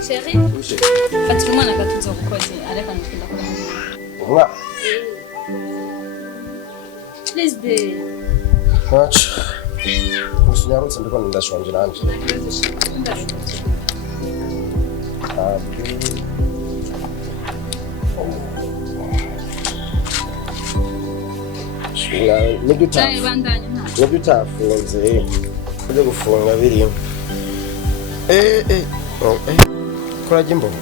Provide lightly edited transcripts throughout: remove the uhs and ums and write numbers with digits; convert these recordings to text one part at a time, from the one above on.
Chérie, fatima na gatuza kukoze areka nitunda kora. Please be. Much. Usinyarutse ndiko ndashonje nanje. Nibutafunze byo gufunga biri kurajya imboga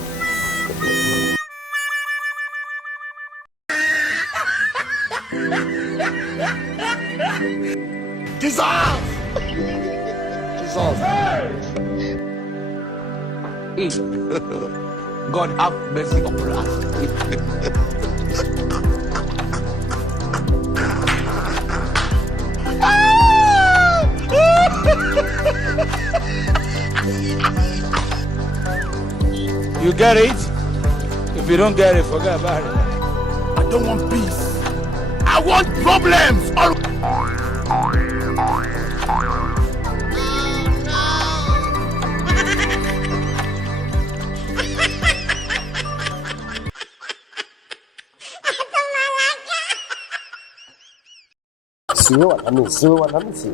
dissolve. God have mercy upon us. You get it? If you don't get it, forget about it. I don't want peace. I want problems. siwe wanamisi.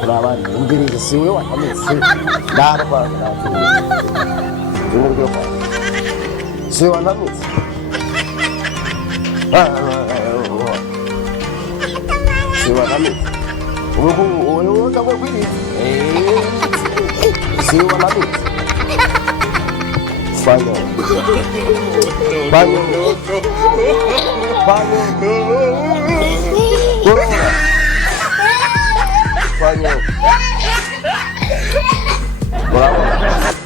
Kuna abandi imbirizi siwe wanamisi. Ndarwa siwe wanamisi. Siwe wanamisi. Uwo ndabwo kwiri. Siwe wanamisi. Banyo. Banyo. Bravo.